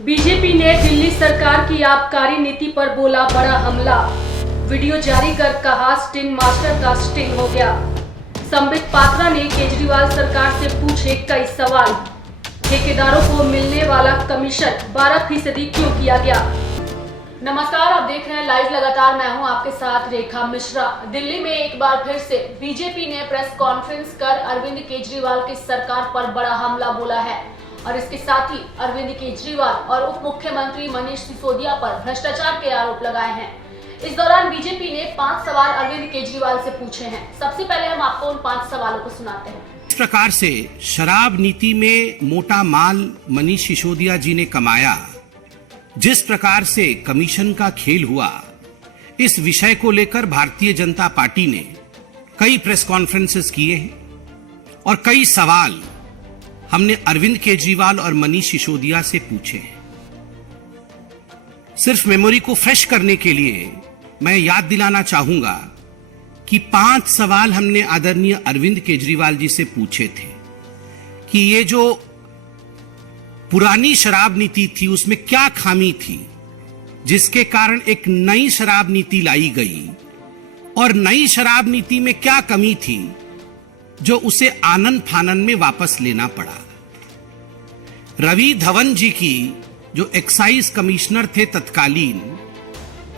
BJP ने दिल्ली सरकार की आबकारी नीति पर बोला बड़ा हमला। वीडियो जारी कर कहा स्टिंग मास्टर का स्टिंग हो गया। संबित पात्रा ने केजरीवाल सरकार से पूछे कई सवाल। ठेकेदारों को मिलने वाला कमीशन 12% क्यों किया गया। नमस्कार, आप देख रहे हैं लाइव लगातार। मैं हूं आपके साथ रेखा मिश्रा। दिल्ली में एक बार फिर से बीजेपी ने प्रेस कॉन्फ्रेंस कर अरविंद केजरीवाल की सरकार पर बड़ा हमला बोला है और इसके साथ ही अरविंद केजरीवाल और उप मुख्यमंत्री मनीष सिसोदिया पर भ्रष्टाचार के आरोप लगाए हैं। इस दौरान बीजेपी ने 5 सवाल अरविंद केजरीवाल से पूछे हैं। सबसे पहले हम आपको उन 5 सवालों को सुनाते हैं। इस प्रकार से शराब नीति में मोटा माल मनीष सिसोदिया जी ने कमाया, जिस प्रकार से कमीशन का खेल हुआ, इस विषय को लेकर भारतीय जनता पार्टी ने कई प्रेस कॉन्फ्रेंसेस किए हैं और कई सवाल हमने अरविंद केजरीवाल और मनीष सिसोदिया से पूछे हैं। सिर्फ मेमोरी को फ्रेश करने के लिए मैं याद दिलाना चाहूंगा कि 5 सवाल हमने आदरणीय अरविंद केजरीवाल जी से पूछे थे कि ये जो पुरानी शराब नीति थी उसमें क्या खामी थी जिसके कारण एक नई शराब नीति लाई गई, और नई शराब नीति में क्या कमी थी जो उसे आनन फानन में वापस लेना पड़ा। रवि धवन जी की जो एक्साइज कमिश्नर थे तत्कालीन,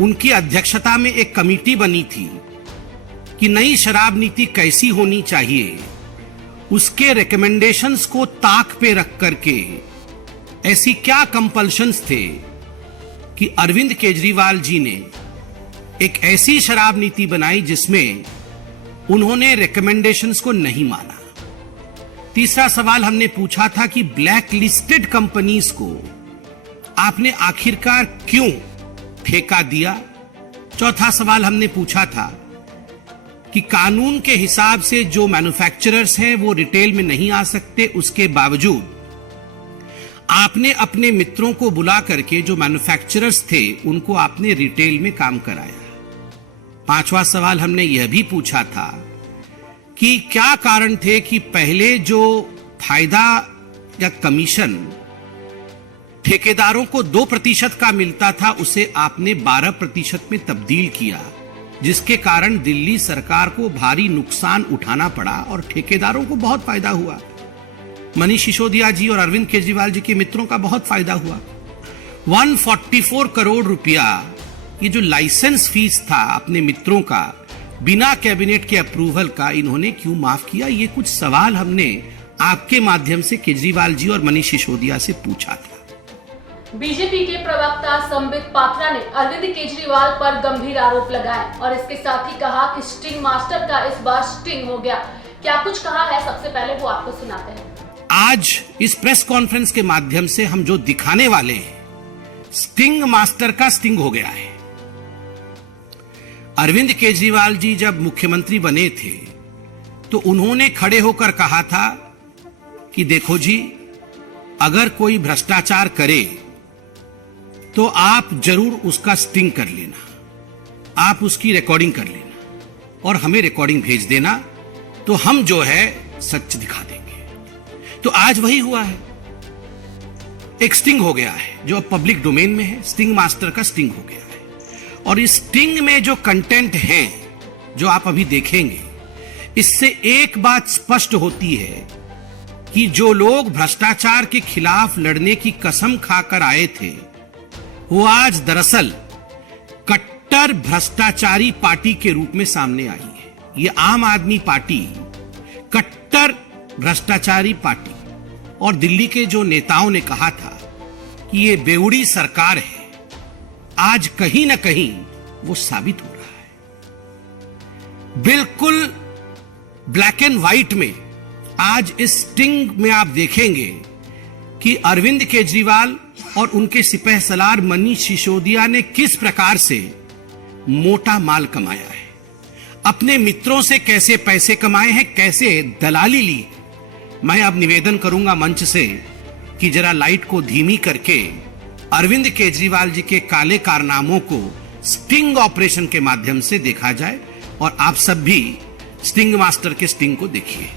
उनकी अध्यक्षता में एक कमेटी बनी थी कि नई शराब नीति कैसी होनी चाहिए। उसके रिकमेंडेशंस को ताक पे रख करके ऐसी क्या कंपल्शंस थे कि अरविंद केजरीवाल जी ने एक ऐसी शराब नीति बनाई जिसमें उन्होंने रिकमेंडेशंस को नहीं माना। तीसरा सवाल हमने पूछा था कि ब्लैक लिस्टेड कंपनीज को आपने आखिरकार क्यों ठेका दिया। चौथा सवाल हमने पूछा था कि कानून के हिसाब से जो मैन्युफैक्चरर्स हैं वो रिटेल में नहीं आ सकते, उसके बावजूद आपने अपने मित्रों को बुला करके जो मैन्युफैक्चरर्स थे उनको आपने रिटेल में काम कराया। पांचवा सवाल हमने यह भी पूछा था कि क्या कारण थे कि पहले जो फायदा या कमीशन ठेकेदारों को 2% का मिलता था उसे आपने 12% में तब्दील किया, जिसके कारण दिल्ली सरकार को भारी नुकसान उठाना पड़ा और ठेकेदारों को बहुत फायदा हुआ। मनीष सिसोदिया जी और अरविंद केजरीवाल जी के मित्रों का बहुत फायदा हुआ। 144 करोड़ रुपया ये जो लाइसेंस फीस था अपने मित्रों का, बिना कैबिनेट के अप्रूवल का, इन्होंने क्यों माफ किया। ये कुछ सवाल हमने आपके माध्यम से केजरीवाल जी और मनीष सिसोदिया से पूछा था। बीजेपी के प्रवक्ता संबित पात्रा ने अरविंद केजरीवाल पर गंभीर आरोप लगाए और इसके साथ ही कहा कि स्टिंग मास्टर का इस बार स्टिंग हो गया। क्या कुछ कहा है, सबसे पहले वो आपको सुनाते हैं। आज इस प्रेस कॉन्फ्रेंस के माध्यम से हम जो दिखाने वाले हैं, स्टिंग मास्टर का स्टिंग हो गया है। अरविंद केजरीवाल जी जब मुख्यमंत्री बने थे तो उन्होंने खड़े होकर कहा था कि देखो जी, अगर कोई भ्रष्टाचार करे तो आप जरूर उसका स्टिंग कर लेना, आप उसकी रिकॉर्डिंग कर लेना और हमें रिकॉर्डिंग भेज देना, तो हम जो है सच दिखा देंगे। तो आज वही हुआ है, एक स्टिंग हो गया है जो अब पब्लिक डोमेन में है। स्टिंग मास्टर का स्टिंग हो गया है और इस स्टिंग में जो कंटेंट है जो आप अभी देखेंगे, इससे एक बात स्पष्ट होती है कि जो लोग भ्रष्टाचार के खिलाफ लड़ने की कसम खाकर आए थे वो आज दरअसल कट्टर भ्रष्टाचारी पार्टी के रूप में सामने आई है। ये आम आदमी पार्टी कट्टर भ्रष्टाचारी पार्टी, और दिल्ली के जो नेताओं ने कहा था कि ये बेउड़ी सरकार है, आज कहीं ना कहीं वो साबित हो रहा है। बिल्कुल ब्लैक एंड व्हाइट में आज इस स्टिंग में आप देखेंगे कि अरविंद केजरीवाल और उनके सिपह सलार मनीष सिसोदिया ने किस प्रकार से मोटा माल कमाया है, अपने मित्रों से कैसे पैसे कमाए हैं, कैसे दलाली ली। मैं अब निवेदन करूंगा मंच से कि जरा लाइट को धीमी करके अरविंद केजरीवाल जी के काले कारनामों को स्टिंग ऑपरेशन के माध्यम से देखा जाए और आप सब भी स्टिंग मास्टर के स्टिंग को देखिए।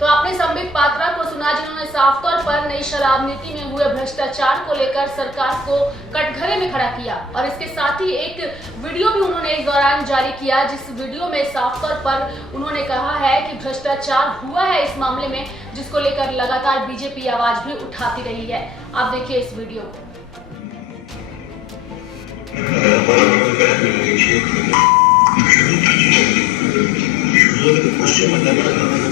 तो आपने संबित पात्रा को सुना, जिन्होंने साफ तौर पर नई शराब नीति में हुए भ्रष्टाचार को लेकर सरकार को कटघरे में खड़ा किया। और इसके साथ ही एक वीडियो भी उन्होंने इस दौरान जारी किया, जिस वीडियो में साफ तौर पर उन्होंने कहा है कि भ्रष्टाचार हुआ है इस मामले में, जिसको लेकर लगातार बीजेपी आवाज भी उठाती रही है। आप देखिए इस वीडियो को।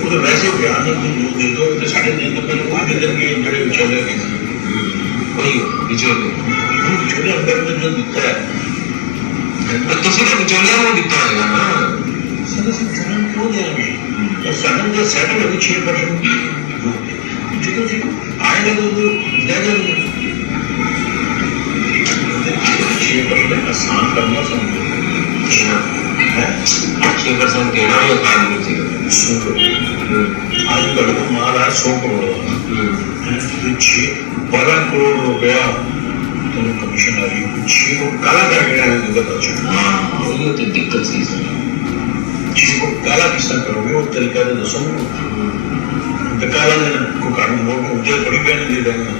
वैसे बयान दे दो तो साढ़े दिन तक बड़े विचोले विचोले अंदर में जो दिखता है तो सीधे विचोले वो दिखता है ना सदन क्यों देंगे सदन जो सेट हो 6% आएगा तो जाएगा 6% आसान करना समझो 6% देना ही काम नहीं चाहिए। आज कल को महाराज 100 करोड़ 12 करोड़ रुपया तो कमीशन आ रही है, 6 को काला करके ये तो दिक्कत चीज है। 6 को काला किसा करोगे वो तरीका तो दसो तो काला को कानून मोड़ को मुझे बड़ी बहन दे देंगे।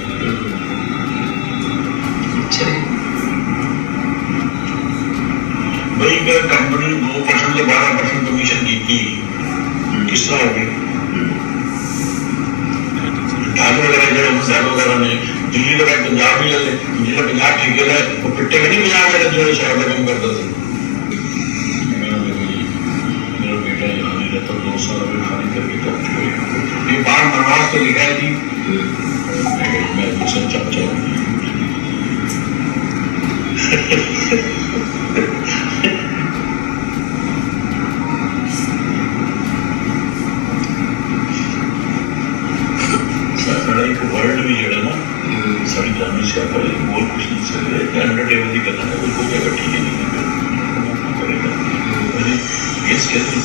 भाई अगर कंपनी 2% से 12% कमीशन की थी किस तरह होगी? ढाल वगैरह ने दिल्ली लगाए, पंजाब भी ले, जिला पंजाब ठीक है वो पिट्टे में नहीं पंजाब वाले जो शराब का काम करता था। मेरा बेटा यहाँ नहीं रहता, 2 साल अभी खाली करके कब ये बार नमाज तो लिखा है थी मैं सच्चा वर्ल्ड में जड़ा ना सारी जानी से और कुछ नहीं चल रहा है। अंडर टेबल ही करना है, कोई जगह ठीक है नहीं करेगा। इस कैसे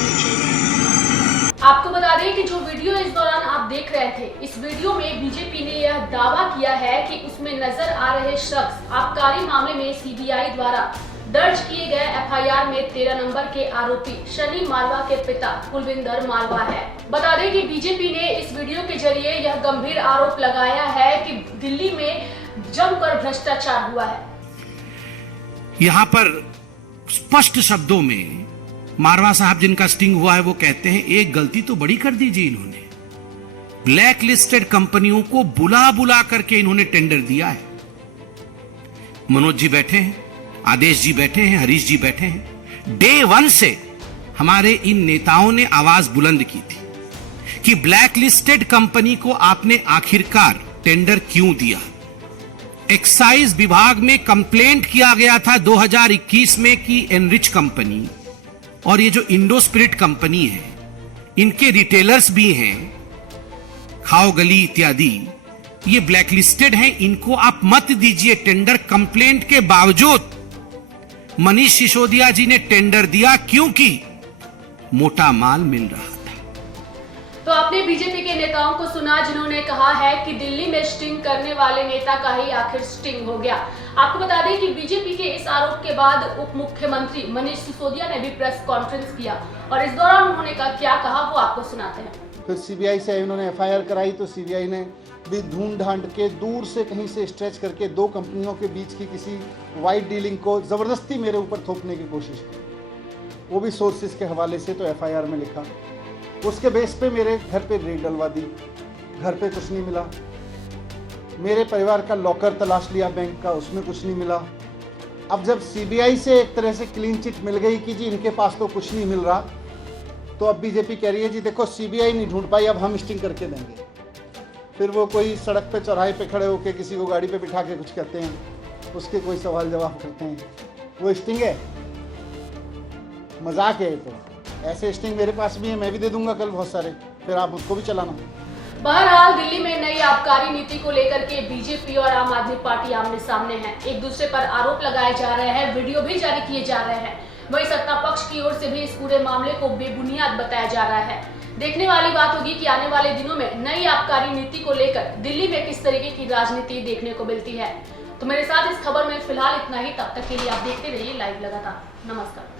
आपको बता दें कि जो वीडियो इस दौरान आप देख रहे थे, इस वीडियो में बीजेपी ने यह दावा किया है कि उसमें नजर आ रहे शख्स आबकारी मामले में सीबीआई द्वारा दर्ज किए गए एफआईआर में 13 नंबर के आरोपी शनि मालवा के पिता कुलविंदर मालवा है। बता दें कि बीजेपी ने इस वीडियो के जरिए यह गंभीर आरोप लगाया है कि दिल्ली में जमकर भ्रष्टाचार हुआ है। यहां पर स्पष्ट शब्दों में मारवा साहब जिनका स्टिंग हुआ है वो कहते हैं एक गलती तो बड़ी कर दी जी इन्होंने, ब्लैक लिस्टेड कंपनियों को बुला बुला करके इन्होंने टेंडर दिया है। मनोज जी बैठे हैं, आदेश जी बैठे हैं, हरीश जी बैठे हैं। डे 1 से हमारे इन नेताओं ने आवाज बुलंद की थी कि ब्लैक लिस्टेड कंपनी को आपने आखिरकार टेंडर क्यों दिया। एक्साइज विभाग में कंप्लेंट किया गया था 2021 में कि एनरिच कंपनी और ये जो इंडो स्पिरिट कंपनी है, इनके रिटेलर्स भी हैं, खाओ गली इत्यादि, ये ब्लैकलिस्टेड हैं, इनको आप मत दीजिए टेंडर। कंप्लेंट के बावजूद मनीष सिसोदिया जी ने टेंडर दिया क्योंकि मोटा माल मिल रहा था। तो आपने बीजेपी के नेताओं को सुना, जिन्होंने कहा है कि दिल्ली में स्टिंग करने वाले नेता का ही आखिर स्टिंग हो गया। आपको बता दें कि बीजेपी के इस आरोप के बाद उप मुख्यमंत्री मनीष सिसोदिया ने भी प्रेस कॉन्फ्रेंस किया और इस दौरान उन्होंने क्या कहा वो आपको सुनाते हैं। फिर सीबीआई से उन्होंने एफआईआर कराई तो सीबीआई ने भी ढूंढ ढांड के दूर से कहीं से स्ट्रेच करके 2 कंपनियों के बीच की किसी वाइड डीलिंग को ज़बरदस्ती मेरे ऊपर थोपने की कोशिश की, वो भी सोर्सेज के हवाले से। तो एफआईआर में लिखा, उसके बेस पे मेरे घर पे रेड डलवा दी, घर पे कुछ नहीं मिला। मेरे परिवार का लॉकर तलाश लिया बैंक का, उसमें कुछ नहीं मिला। अब जब सीबीआई से एक तरह से क्लीन चिट मिल गई कि जी इनके पास तो कुछ नहीं मिल रहा, तो अब बीजेपी कह रही है जी देखो सीबीआई नहीं ढूंढ पाई, अब हम स्टिंग करके देंगे। फिर वो कोई सड़क पे चौराहे पे खड़े होकर किसी को गाड़ी पे बिठा के कुछ कहते हैं, उसके कोई सवाल जवाब करते हैं, वो स्टिंग है, मजाक है। तो ऐसे स्टिंग मेरे पास भी है, मैं भी दे दूंगा कल बहुत सारे, फिर आप उसको भी चलाना। बहरहाल दिल्ली में नई आबकारी नीति को लेकर के बीजेपी और आम आदमी पार्टी आमने सामने हैं, एक दूसरे पर आरोप लगाए जा रहे हैं, वीडियो भी जारी किए जा रहे हैं। वहीं सत्ता पक्ष की ओर से भी इस पूरे मामले को बेबुनियाद बताया जा रहा है। देखने वाली बात होगी कि आने वाले दिनों में नई आबकारी नीति को लेकर दिल्ली में किस तरीके की राजनीति देखने को मिलती है। तो मेरे साथ इस खबर में फिलहाल इतना ही। तब तक के लिए आप देखते रहिए लाइव लगातार। नमस्कार।